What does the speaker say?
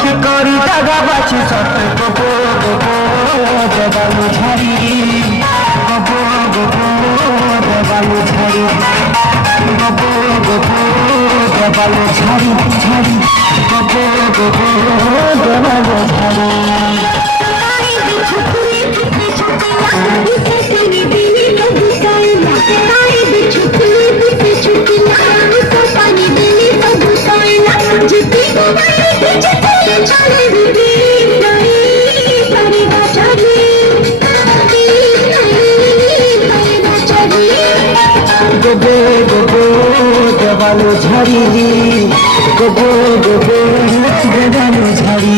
কি করি দাগা বাছি সত গোপো গোপো দেবালু ঝাড়ি গোপো গোপো দেবালু ঝাড়ি গোপো গোপো দেবালু ঝাড়ি ঝাড়ি গোপো গোপো দেবালু ঝাড়ি গোবো গোবো দেবালু ঝাড়ি গোবো গোবো দেবালু ঝাড়ি